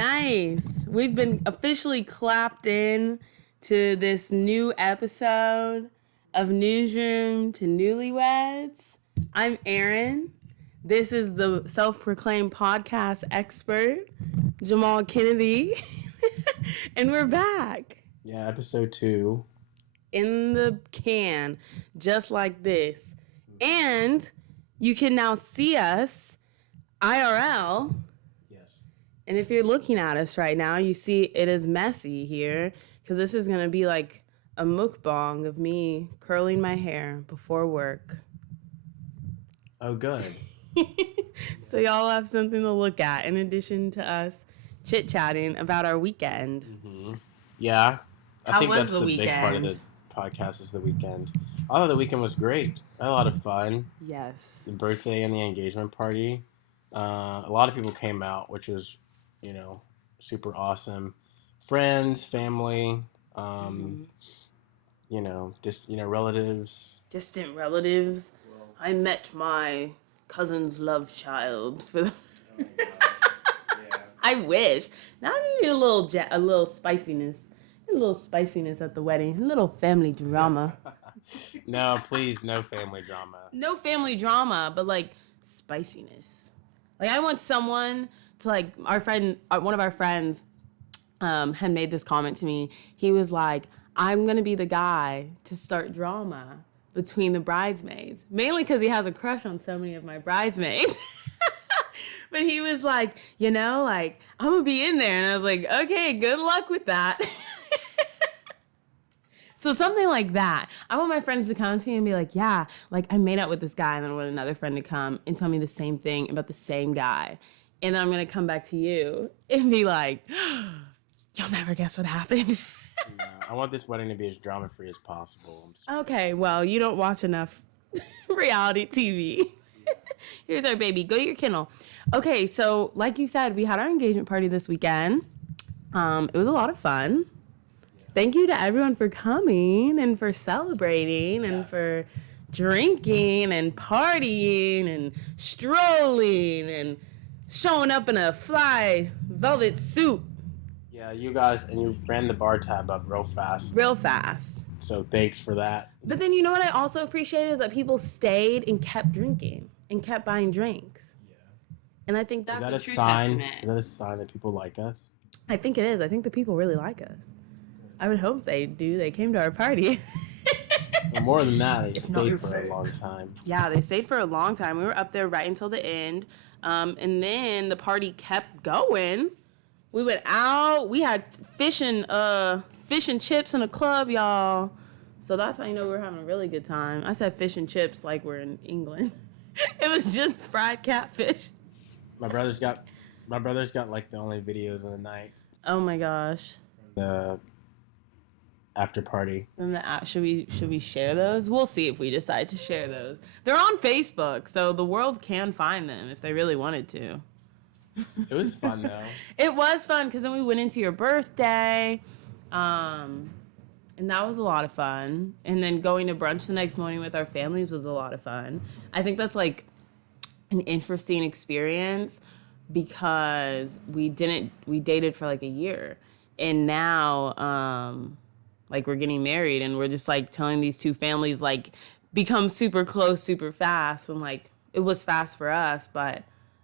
Nice. We've been officially clapped in to this new episode of Newsroom to Newlyweds. I'm Erin. This is the self-proclaimed podcast expert, Jahmal Kennedy. And we're back. Yeah, episode 2. In the can, just like this. And you can now see us IRL. And if you're looking at us right now, you see it is messy here because this is going to be like a mukbang of me curling my hair before work. Oh, good. So y'all have something to look at in addition to us chit-chatting about our weekend. Mm-hmm. Yeah. How think was that's the the weekend? big part of the podcast is the weekend. I thought the weekend was great. I had a lot of fun. Yes. The birthday and the engagement party. A lot of people came out, which was, super awesome. Friends, family, relatives. Distant relatives. I met my cousin's love child for the... Oh my gosh. Yeah. I wish. Now I need a little spiciness. A little spiciness at the wedding. A little family drama. No, please, no family drama. No family drama, but like spiciness. Like I want someone to like one of our friends had made this comment to me. He was like, I'm going to be the guy to start drama between the bridesmaids. Mainly because he has a crush on so many of my bridesmaids. But he was like, I'm going to be in there. And I was like, okay, good luck with that. So something like that. I want my friends to come to me and be like, yeah, like I made out with this guy. And then I want another friend to come and tell me the same thing about the same guy. And then I'm going to come back to you and be like, you'll never guess what happened. No, I want this wedding to be as drama-free as possible. Okay, well, you don't watch enough reality TV. Here's our baby. Go to your kennel. Okay, so like you said, we had our engagement party this weekend. It was a lot of fun. Thank you to everyone for coming and for celebrating and for drinking and partying and strolling and showing up in a fly velvet suit. Yeah, you guys, and you ran the bar tab up real fast. Real fast. So thanks for that. But then you know what I also appreciated is that people stayed and kept drinking and kept buying drinks. Yeah. And I think that's a true testament. Is that a sign that people like us? I think it is. I think the people really like us. I would hope they do. They came to our party. And more than that, they stayed for a long time. Yeah, they stayed for a long time. We were up there right until the end. And then the party kept going. We went out. We had fish and chips in a club, y'all. So that's how you know we were having a really good time. I said fish and chips like we're in England. It was just fried catfish. My brother's got like the only videos of the night. Oh my gosh. The after party. Should we share those? We'll see if we decide to share those. They're on Facebook, so the world can find them if they really wanted to. It was fun though. It was fun because then we went into your birthday, and that was a lot of fun. And then going to brunch the next morning with our families was a lot of fun. I think that's like an interesting experience because we dated for like a year, and now like we're getting married and we're just like telling these two families like become super close super fast when like it was fast for us, but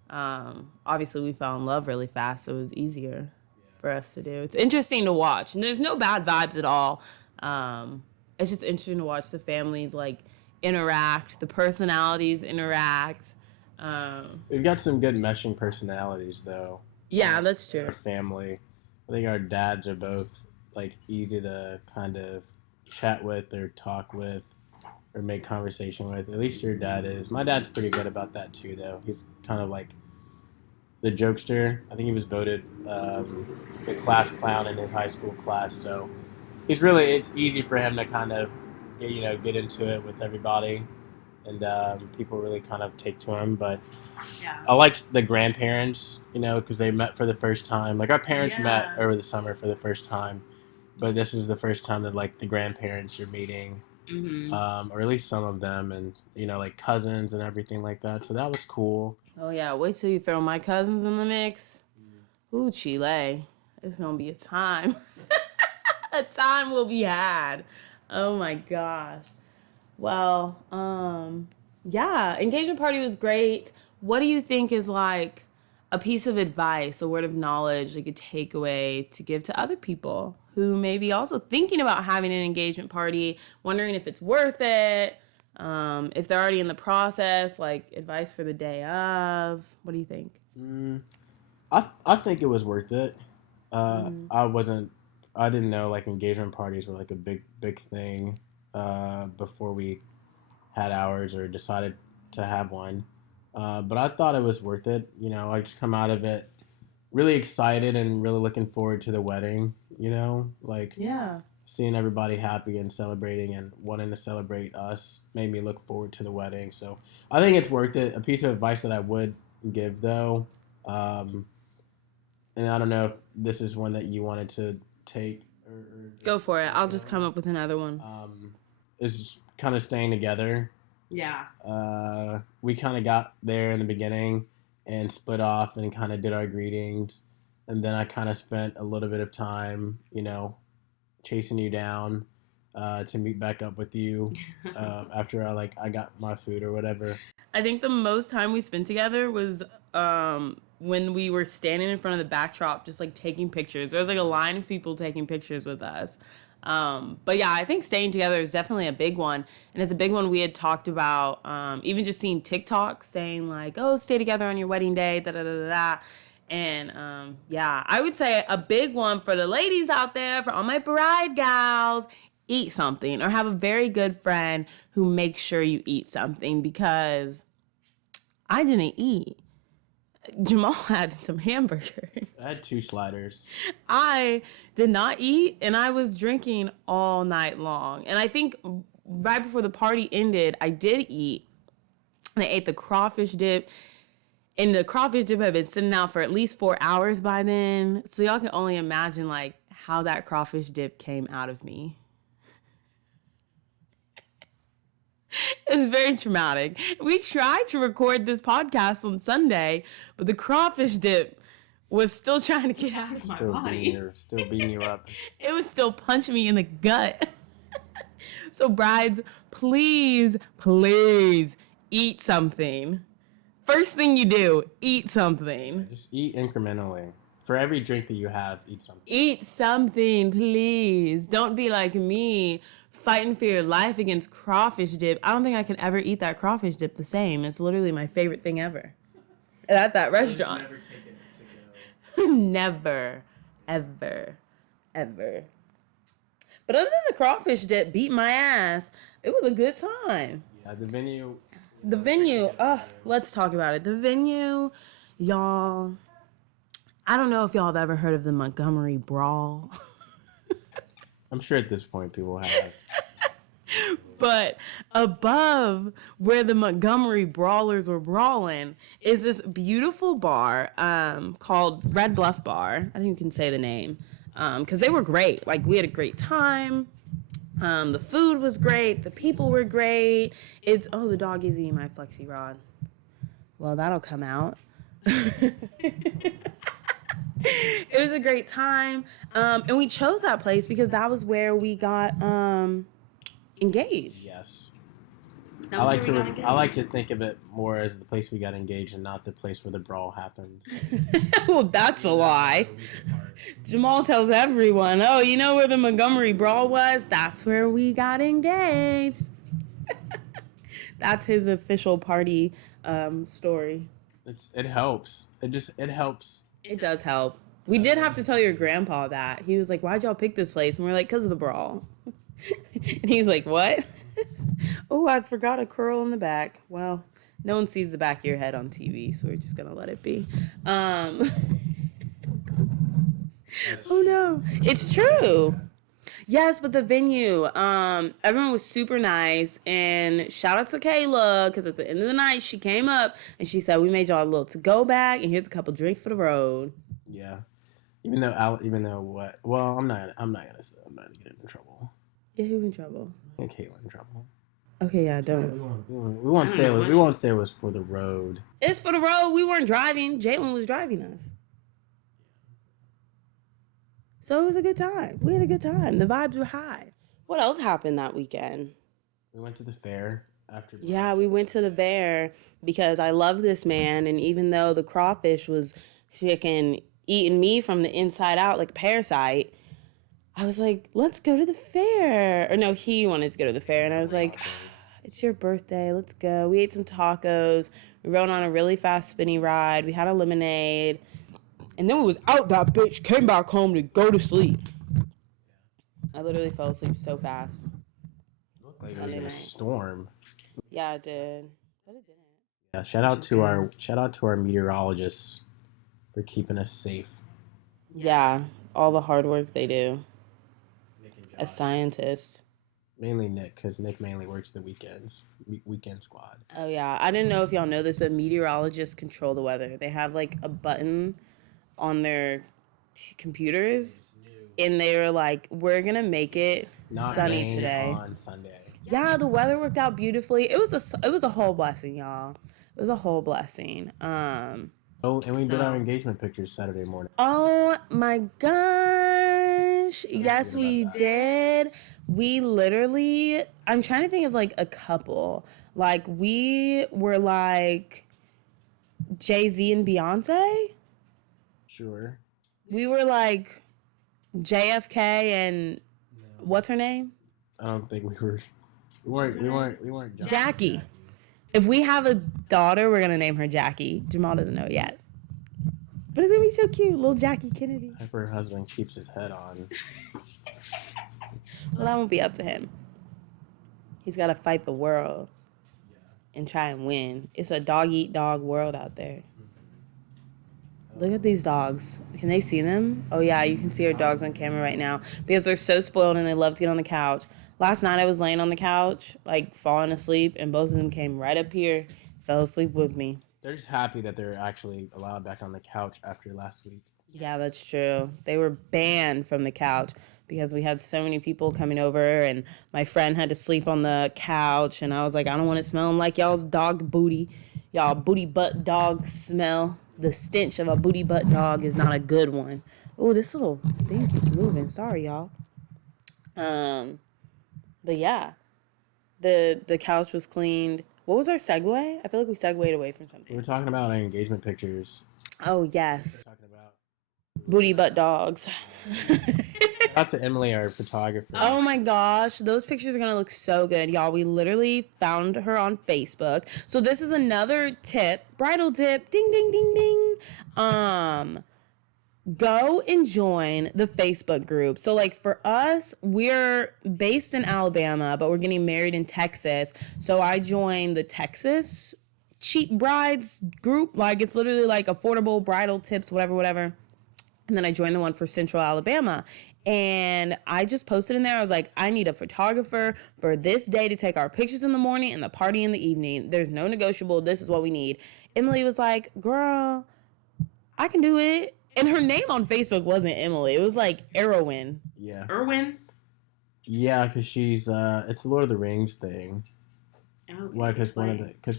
obviously we fell in love really fast, so it was easier for us to do. It's interesting to watch, and there's no bad vibes at all. It's just interesting to watch the families like interact, the personalities interact. We've got some good meshing personalities though. Yeah, that's true. Our family, I think our dads are both like easy to kind of chat with or talk with or make conversation with. At least your dad is. My dad's pretty good about that too, though. He's kind of like the jokester. I think he was voted the class clown in his high school class. So it's easy for him to kind of get into it with everybody, and people really kind of take to him. But yeah. I liked the grandparents, because they met for the first time. Like our parents met over the summer for the first time, but this is the first time that like the grandparents are meeting. Mm-hmm. Or at least some of them, and like cousins and everything like that. So that was cool. Oh yeah, wait till you throw my cousins in the mix. Ooh, Chile. It's gonna be a time. A time will be had. Oh my gosh. Well, yeah, engagement party was great. What do you think is like a piece of advice, a word of knowledge, like a takeaway to give to other people who may be also thinking about having an engagement party, wondering if it's worth it, if they're already in the process, like advice for the day of? What do you think? I think it was worth it. I didn't know like engagement parties were like a big thing before we had ours or decided to have one. But I thought it was worth it. You know, I just come out of it really excited and really looking forward to the wedding. You know, like Yeah. seeing everybody happy and celebrating and wanting to celebrate us made me look forward to the wedding. So I think it's worth it. A piece of advice that I would give though, and I don't know if this is one that you wanted to take or Go for it. I'll just come up with another one. is kind of staying together. Yeah. We kind of got there in the beginning and split off and kind of did our greetings. And then I kind of spent a little bit of time, you know, chasing you down to meet back up with you after I got my food or whatever. I think the most time we spent together was when we were standing in front of the backdrop just like taking pictures. There was like a line of people taking pictures with us. But yeah, I think staying together is definitely a big one. And it's a big one we had talked about, even just seeing TikTok saying like, oh, stay together on your wedding day, da da da da da. And yeah, I would say a big one for the ladies out there, for all my bride gals, eat something or have a very good friend who makes sure you eat something, because I didn't eat. Jahmal had some hamburgers. I had 2 sliders. I did not eat, and I was drinking all night long. And I think right before the party ended, I did eat, and I ate the crawfish dip. And the crawfish dip had been sitting out for at least 4 hours by then. So y'all can only imagine like how that crawfish dip came out of me. It was very traumatic. We tried to record this podcast on Sunday, but the crawfish dip was still trying to get out of my body. Still beating you up. It was still punching me in the gut. So brides, please, please eat something. First thing you do, eat something. Just eat incrementally. For every drink that you have, eat something. Eat something, please. Don't be like me, fighting for your life against crawfish dip. I don't think I could ever eat that crawfish dip the same. It's literally my favorite thing ever. At that restaurant. Never take it to go. Never, ever, ever. But other than the crawfish dip beat my ass, it was a good time. Yeah, the venue. The venue, let's talk about it. The venue, y'all, I don't know if y'all have ever heard of the Montgomery Brawl. I'm sure at this point people have. But above where the Montgomery Brawlers were brawling is this beautiful bar called Red Bluff Bar. I think you can say the name. Because they were great. Like, we had a great time. The food was great. The people were great. The dog is eating my flexi rod. Well, that'll come out. It was a great time. And we chose that place because that was where we got engaged. Yes. I like to think of it more as the place we got engaged and not the place where the brawl happened. Well, that's a lie. Jahmal tells everyone, oh, you know where the Montgomery Brawl was? That's where we got engaged. That's his official party story. It helps. It helps. It does help. We did have to tell your grandpa that. He was like, why'd y'all pick this place? And we're like, because of the brawl. And he's like, what? Oh, I forgot a curl in the back. Well, no one sees the back of your head on TV, so we're just going to let it be. Oh, no. It's true. Yes, but the venue, everyone was super nice. And shout out to Kayla, because at the end of the night, she came up and she said, we made y'all a little to-go bag, and here's a couple drinks for the road. Yeah. Even though what? Well, I'm not gonna get in trouble. Get who in trouble? Get Kayla in trouble. Okay, yeah, don't. We won't say it was for the road. It's for the road. We weren't driving. Jalen was driving us. So it was a good time. We had a good time. The vibes were high. What else happened that weekend? We went to the fair after. Yeah, we went to the fair because I love this man, and even though the crawfish was freaking eating me from the inside out like a parasite, I was like, let's go to the fair. Or no, he wanted to go to the fair, and I was like, it's your birthday, let's go. We ate some tacos. We rode on a really fast spinny ride. We had a lemonade. And then we was out that bitch, came back home to go to sleep. I literally fell asleep so fast. Looked like it was in a storm. Yeah, it did. But it didn't. Yeah, shout out to our meteorologists for keeping us safe. Yeah, all the hard work they do as scientists. Mainly Nick, because Nick mainly works the weekends. Weekend squad. Oh, yeah. I didn't know if y'all know this, but meteorologists control the weather. They have, like, a button on their computers, and they were like, we're going to make it Not sunny today. On Sunday. Yeah, the weather worked out beautifully. It was a whole blessing, y'all. It was a whole blessing. Oh, and we did our engagement pictures Saturday morning. Oh, my gosh. Yes, we did. We literally, I'm trying to think of, like, a couple. Like, we were, like, Jay-Z and Beyonce. Sure. We were, like, JFK and what's her name? I don't think we weren't Jackie. If we have a daughter, we're going to name her Jackie. Jahmal doesn't know yet. But it's going to be so cute. Little Jackie Kennedy. If her husband keeps his head on. Well, that won't be up to him. He's got to fight the world and try and win. It's a dog-eat-dog world out there. Look at these dogs. Can they see them? Oh, yeah, you can see our dogs on camera right now because they're so spoiled and they love to get on the couch. Last night I was laying on the couch, like falling asleep, and both of them came right up here, fell asleep with me. They're just happy that they're actually allowed back on the couch after last week. Yeah, that's true. They were banned from the couch because we had so many people coming over, and my friend had to sleep on the couch, and I was like, I don't want it smelling like y'all's dog booty. Y'all booty butt dog smell. The stench of a booty butt dog is not a good one. Oh, this little thing keeps moving. Sorry, y'all. But yeah, the couch was cleaned. What was our segue? I feel like we segued away from something. We were talking about our engagement pictures. Oh, yes. Talking about booty butt dogs. Shout out to Emily, our photographer. Oh my gosh, those pictures are gonna look so good, y'all. We literally found her on Facebook. So this is another tip, bridal tip, ding, ding, ding, ding. Go and join the Facebook group. So like for us, we're based in Alabama, but we're getting married in Texas. So I joined the Texas cheap brides group. Like it's literally like affordable bridal tips, whatever. And then I joined the one for Central Alabama. And I just posted in there, I was like, I need a photographer for this day to take our pictures in the morning and the party in the evening. There's no negotiable. This is what we need. Emily was like, girl, I can do it. And her name on Facebook wasn't Emily. It was like Erwin. Yeah. Erwin? Yeah, because she's, it's a Lord of the Rings thing. Okay, Why? Because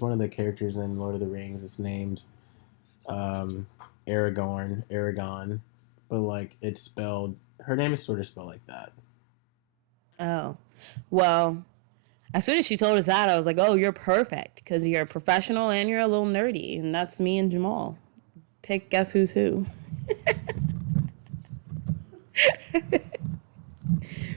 one of the characters in Lord of the Rings is named Aragon. But like it's spelled, her name is sort of spelled like that. Oh, well, as soon as she told us that, I was like, oh, you're perfect because you're a professional and you're a little nerdy. And that's me and Jahmal. Guess who's who.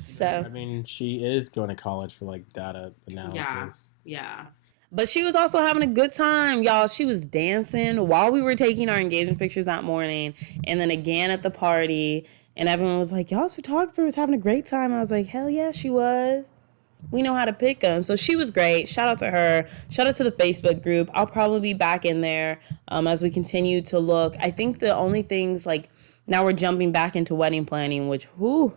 So I mean, she is going to college for like data analysis. Yeah. But she was also having a good time, y'all. She was dancing while we were taking our engagement pictures that morning, and then again at the party. And everyone was like, y'all's photographer was having a great time. I was like, hell yeah, she was. We know how to pick them. So she was great. Shout out to her. Shout out to the Facebook group. I'll probably be back in there as we continue to look. I think the only things, like, now we're jumping back into wedding planning, which, whew,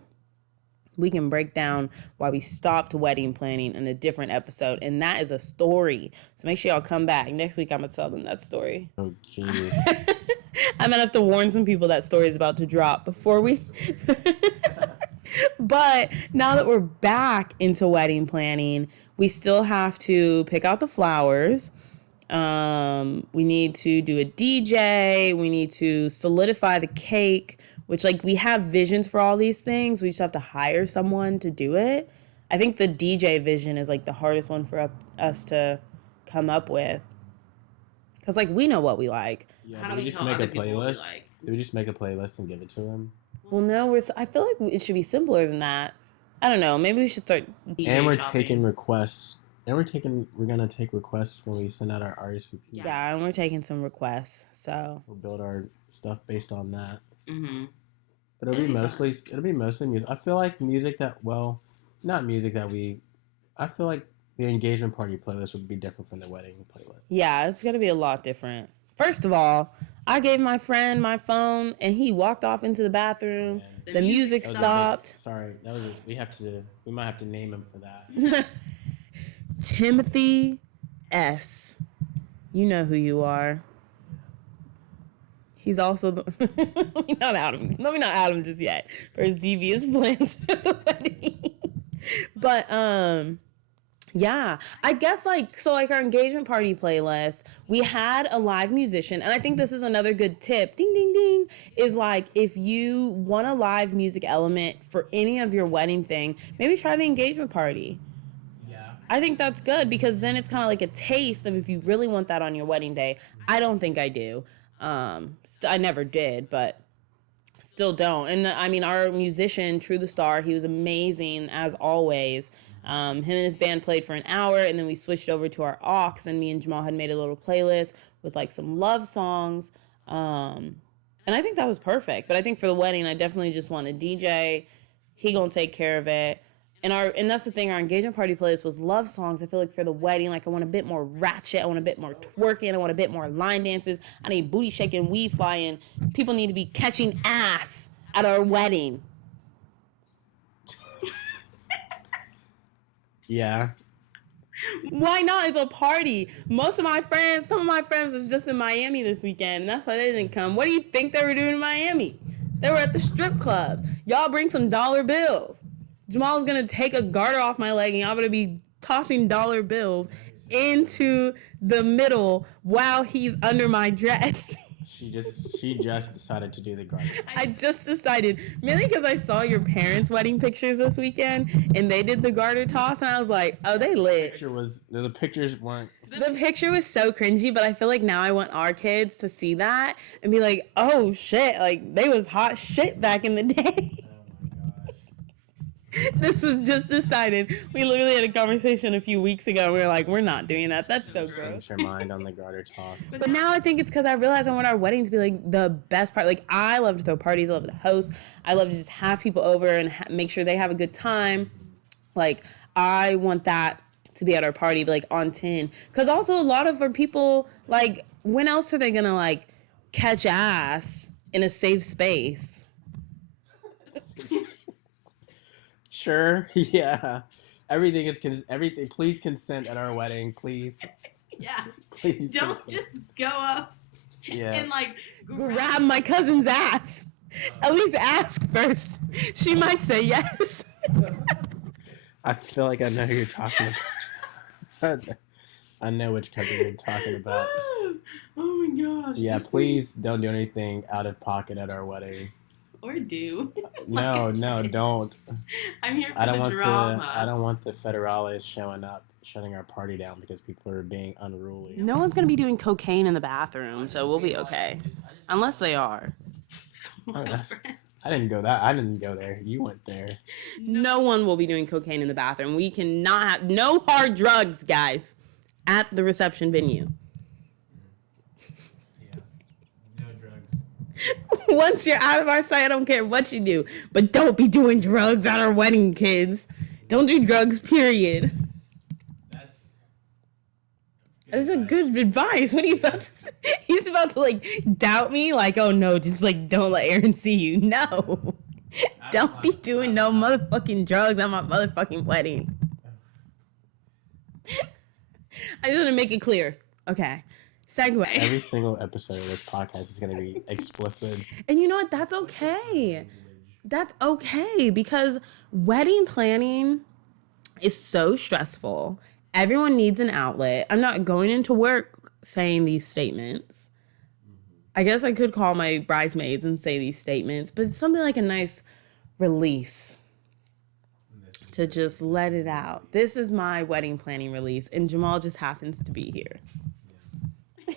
we can break down why we stopped wedding planning in a different episode. And that is a story. So make sure y'all come back. Next week, I'm going to tell them that story. Oh, jeez. I'm going to have to warn some people that story is about to drop before we... But now that we're back into wedding planning, we still have to pick out the flowers. We need to do a DJ. We need to solidify the cake. which like we have visions for all these things. We just have to hire someone to do it. I think the DJ vision is like the hardest one for us to come up with. Because like we know what we like. Yeah, do we just make a playlist? Do we just make a playlist and give it to them? Well, no, I feel like it should be simpler than that. I don't know. Maybe we should start DJ And we're shopping. taking requests. And we're gonna take requests when we send out our RSVP. Yeah, and we're taking some requests. So we'll build our stuff based on that. Mm-hmm. But it'll be mostly music. I feel like music that not music that I feel like the engagement party playlist would be different from the wedding playlist. Yeah, it's gonna be a lot different. First of all, I gave my friend my phone and he walked off into the bathroom. Yeah. The music stopped. Sorry, we might have to name him for that. Timothy S. You know who you are. He's also let me not out him just yet for his devious plans for the wedding. But yeah, I guess like our engagement party playlist, we had a live musician, and I think this is another good tip. Ding ding ding, is like if you want a live music element for any of your wedding thing, maybe try the engagement party. I think that's good because then it's kind of like a taste of if you really want that on your wedding day. I don't think I do. I never did, but still don't. And our musician, True the Star, he was amazing as always. Him and his band played for an hour, and then we switched over to our aux, and me and Jahmal had made a little playlist with like some love songs. And I think that was perfect. But I think for the wedding, I definitely just want a DJ. He gonna take care of it. And that's the thing, our engagement party playlist was love songs. I feel like for the wedding, like I want a bit more ratchet, I want a bit more twerking, I want a bit more line dances, I need booty shaking, weed flying. People need to be catching ass at our wedding. Yeah. Why not? It's a party. Some of my friends was just in Miami this weekend, and that's why they didn't come. What do you think they were doing in Miami? They were at the strip clubs. Y'all bring some dollar bills. Jamal's gonna take a garter off my leg and y'all gonna be tossing dollar bills into the middle while he's under my dress. She just decided to do the garter. I just decided, mainly because I saw your parents' wedding pictures this weekend and they did the garter toss and I was like, oh, they lit. The pictures weren't. The picture was so cringy, but I feel like now I want our kids to see that and be like, oh shit, like they was hot shit back in the day. This was just decided. We literally had a conversation a few weeks ago. We were like, we're not doing that. That's so gross. Change your mind on the garter toss. But now I think it's because I realize I want our wedding to be like the best part. Like I love to throw parties. I love to host. I love to just have people over and make sure they have a good time. Like I want that to be at our party, like on 10. Because also a lot of our people, like when else are they going to like catch ass in a safe space? Sure. Yeah. Everything. Please consent at our wedding, please. Yeah. Please don't consent. just go up and like grab my cousin's ass. At least ask first. She might say yes. I feel like I know who you're talking about. I know which cousin you're talking about. Oh my gosh. Yeah, please don't do anything out of pocket at our wedding. Or do. No, don't. I'm here for the drama. I don't want the federales showing up, shutting our party down because people are being unruly. No one's going to be doing cocaine in the bathroom, so we'll be okay. Unless they are. I didn't go there. You went there. No one will be doing cocaine in the bathroom. We cannot have no hard drugs, guys, at the reception venue. Once you're out of our sight, I don't care what you do. But don't be doing drugs at our wedding, kids. Don't do drugs, period. That's a good advice. What are you about to say? He's about to, like, doubt me? Like, oh, no, just, like, don't let Aaron see you. No. Don't be doing no motherfucking drugs at my motherfucking wedding. I just want to make it clear. Okay. Segue. Every single episode of this podcast is going to be explicit. And you know what? That's okay. That's okay because wedding planning is so stressful. Everyone needs an outlet. I'm not going into work saying these statements, I guess I could call my bridesmaids and say these statements, but it's something like a nice release to just let it out. This is my wedding planning release, and Jahmal just happens to be here.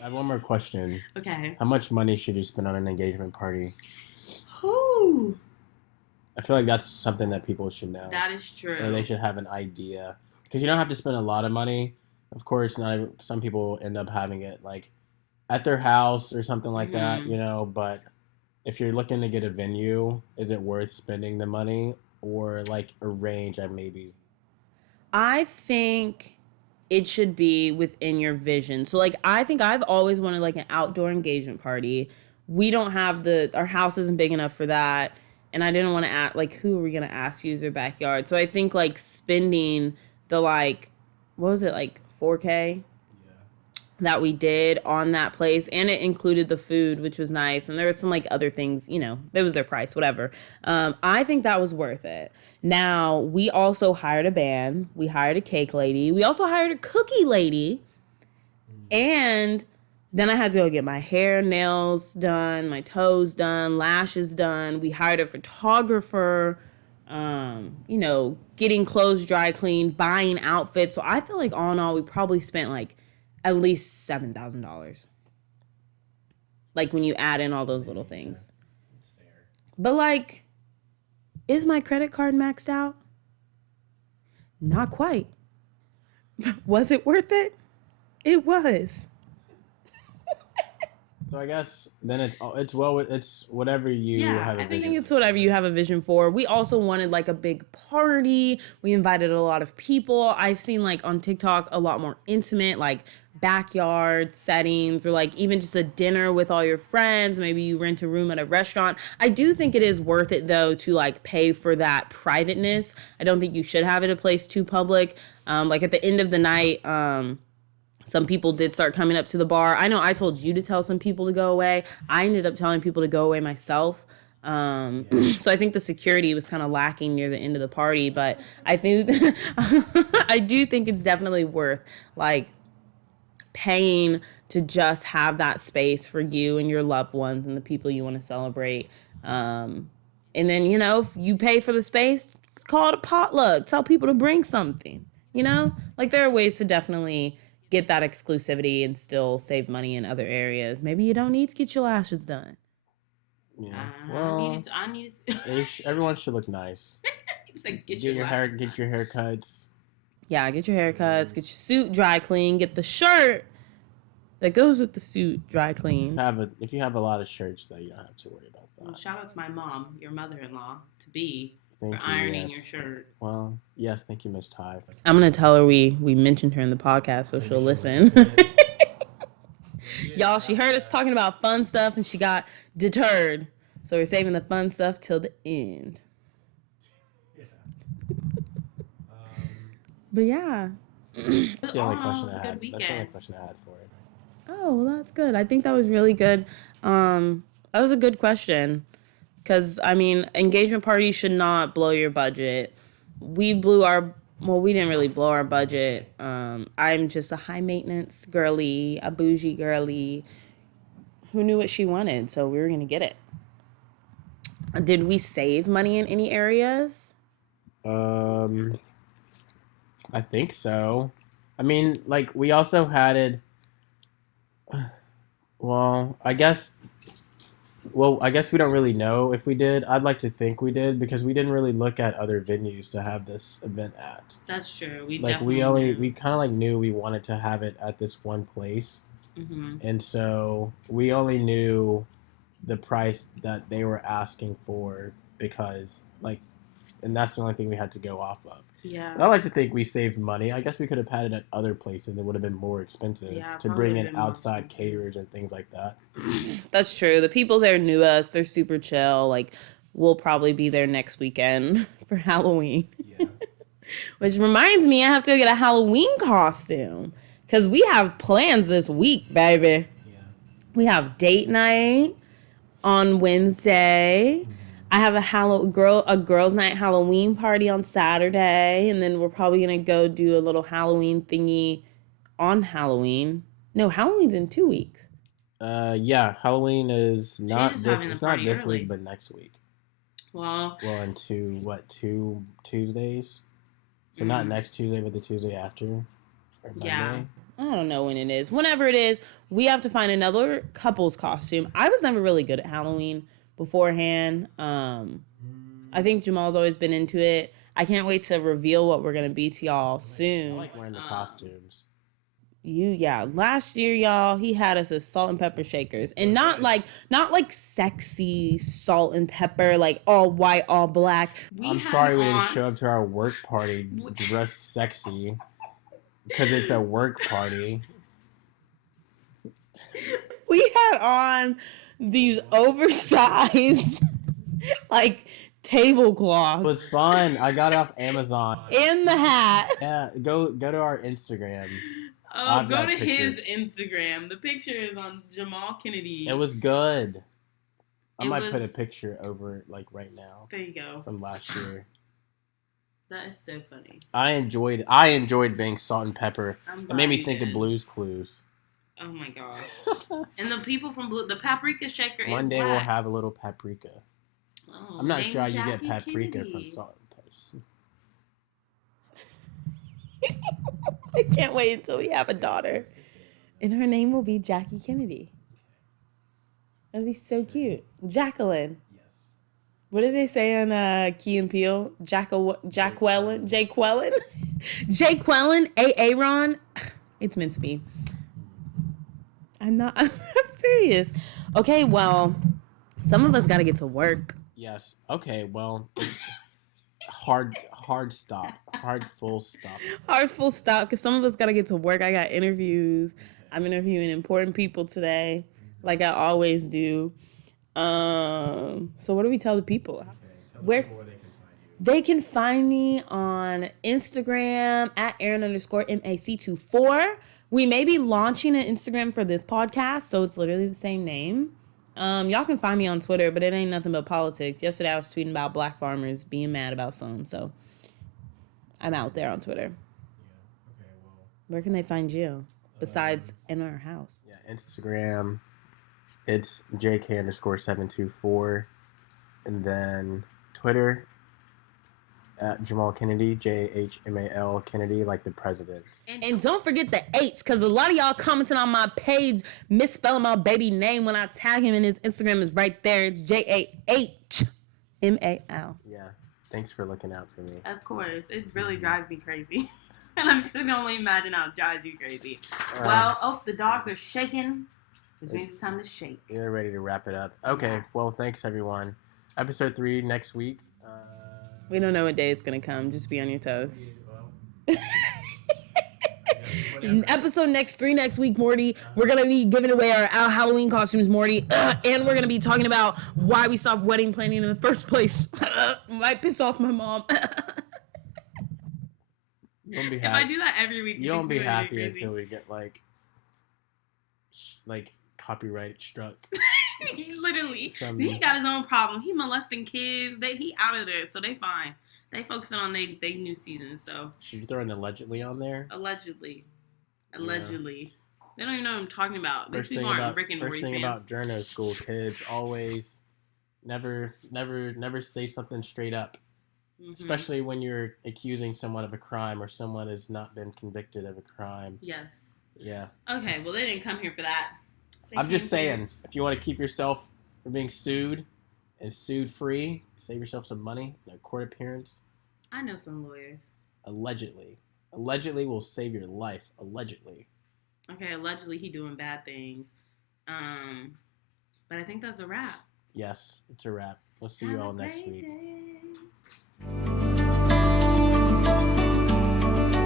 I have one more question. Okay. How much money should you spend on an engagement party? Ooh. I feel like that's something that people should know. That is true. Or they should have an idea. Because you don't have to spend a lot of money. Of course, some people end up having it like at their house or something like that, you know, but if you're looking to get a venue, is it worth spending the money or like a range at maybe? I think it should be within your vision. So like I think I've always wanted like an outdoor engagement party. We don't have our house isn't big enough for that. And I didn't want to ask like who are we gonna ask to use their backyard? So I think like spending the like what was it, like 4K? That we did on that place, and it included the food, which was nice, and there was some like other things, you know, that was their price, whatever. I think that was worth it. Now we also hired a band, we hired a cake lady, we also hired a cookie lady, and then I had to go get my hair, nails done, my toes done, lashes done. We hired a photographer, you know, getting clothes dry cleaned, buying outfits. So I feel like all in all we probably spent like at least $7,000. Like when you add in all those little things. That's fair. But like, is my credit card maxed out? Not quite. Was it worth it? It was. So I guess then it's whatever you have a vision. I think it's whatever you have a vision for. We also wanted like a big party. We invited a lot of people. I've seen like on TikTok a lot more intimate, like backyard settings, or like even just a dinner with all your friends. Maybe you rent a room at a restaurant. I do think it is worth it though to like pay for that privateness. I don't think you should have it a place too public. Like at the end of the night, some people did start coming up to the bar. I know I told you to tell some people to go away. I ended up telling people to go away myself. So I think the security was kind of lacking near the end of the party, but I think I do think it's definitely worth like paying to just have that space for you and your loved ones and the people you want to celebrate. And then, you know, if you pay for the space, call it a potluck. Tell people to bring something, you know? Like there are ways to definitely get that exclusivity and still save money in other areas. Maybe you don't need to get your lashes done. Yeah. I needed to. Everyone should look nice. It's like get your haircuts. Yeah, get your haircuts, get your suit dry clean, get the shirt that goes with the suit dry clean. If you have a lot of shirts, though, you don't have to worry about that. Well, shout out to my mom, your mother-in-law, for ironing your shirt. Well, yes, thank you, Miss Ty. I'm going to tell her we mentioned her in the podcast, so she'll listen. Y'all, she heard us talking about fun stuff, and she got deterred. So we're saving the fun stuff till the end. Yeah. But yeah. That's the only question I had. That's the only question I had for it. Oh, well, that's good. I think that was really good. That was a good question. Because, I mean, engagement parties should not blow your budget. We didn't really blow our budget. I'm just a high-maintenance girly, a bougie girly who knew what she wanted, so we were going to get it. Did we save money in any areas? I think so. I mean, like, we also had it... Well, I guess we don't really know if we did. I'd like to think we did because we didn't really look at other venues to have this event at. That's true. We kind of like knew we wanted to have it at this one place. Mm-hmm. And so we only knew the price that they were asking for because and that's the only thing we had to go off of. Yeah. I like to think we saved money. I guess we could have had it at other places. It would have been more expensive to bring in outside caterers and things like that. That's true. The people there knew us. They're super chill. Like, we'll probably be there next weekend for Halloween. Yeah. Which reminds me, I have to get a Halloween costume. Because we have plans this week, baby. Yeah. We have date night on Wednesday. Mm-hmm. I have a girls' night Halloween party on Saturday, and then we're probably gonna go do a little Halloween thingy on Halloween. No, Halloween's in 2 weeks. Yeah, Halloween is not just this. having the It's not party this early. week, but next week. Well, Well, in two Tuesdays. So not mm, next Tuesday, but the Tuesday after, or yeah. Monday. I don't know when it is. Whenever it is, we have to find another couple's costume. I was never really good at Halloween beforehand. I think Jamal's always been into it. I can't wait to reveal what we're gonna be to y'all I soon. like wearing the costumes. Last year, y'all, he had us as salt and pepper shakers, and not like sexy salt and pepper, like all white, all black. I'm sorry we didn't show up to our work party dressed sexy because it's a work party. We had on these oversized like tablecloths. It was fun. I got it off Amazon. And the hat. Yeah, go to our Instagram. Oh, go to his Instagram. The picture is on Jahmal Kennedy. It was good. I might put a picture over it like right now. There you go. From last year. That is so funny. I enjoyed being salt and pepper. It made me think of Blue's Clues. Oh my gosh. And the people from the paprika shaker is One day black. we'll have a little paprika. Oh, I'm not sure how you get Jackie paprika Kennedy. from salt and pepper. I can't wait until we have a daughter. And her name will be Jackie Kennedy. That'd be so cute. Jacqueline. Yes. What did they say on Key and Peele? Jaqueline? Jaqueline? Aaron? It's meant to be. I'm serious. Okay, well, some of us got to get to work. Yes. Okay, well, hard stop. Hard full stop. Hard full stop, because some of us got to get to work. I got interviews. I'm interviewing important people today, like I always do. So what do we tell the people? Where they can find me on Instagram at Aaron_MAC24. We may be launching an Instagram for this podcast, so it's literally the same name. Y'all can find me on Twitter, but it ain't nothing but politics. Yesterday I was tweeting about black farmers being mad about something, so I'm out there on Twitter. Yeah. Okay. Well. Where can they find you besides in our house? Yeah, Instagram. It's JK_724, and then Twitter at Jahmal Kennedy, JHMAL Kennedy, like the president. And don't forget the H, because a lot of y'all commenting on my page misspelling my baby name when I tag him, and his Instagram is right there. It's JAHMAL. Yeah. Thanks for looking out for me. Of course. It really drives me crazy. And I'm just going to only imagine how it drives you crazy. The dogs are shaking. Which means it's time to shake. They're ready to wrap it up. Okay, well, thanks, everyone. Episode 3 next week. We don't know what day it's going to come. Just be on your toes. Episode 3 next week, Morty. We're going to be giving away our Halloween costumes, Morty. And we're going to be talking about why we stopped wedding planning in the first place. Might piss off my mom. You won't be if happy. I do that every week, you won't be happy until we get, like copyright struck. Literally. He got his own problem. He molesting kids. He out of there, so they fine. They focusing on they new season, so. Should you throw an allegedly on there? Allegedly. Yeah. They don't even know what I'm talking about. First These thing people aren't Rick and Morty fans. about journo school kids, always never say something straight up. Mm-hmm. Especially when you're accusing someone of a crime or someone has not been convicted of a crime. Yes. Yeah. Okay, well, they didn't come here for that. I'm just saying, if you want to keep yourself from being sued and sued free, save yourself some money in a court appearance. I know some lawyers. Allegedly. Allegedly will save your life. Allegedly. Okay, allegedly he doing bad things. But I think that's a wrap. Yes, it's a wrap. We'll see you all next week.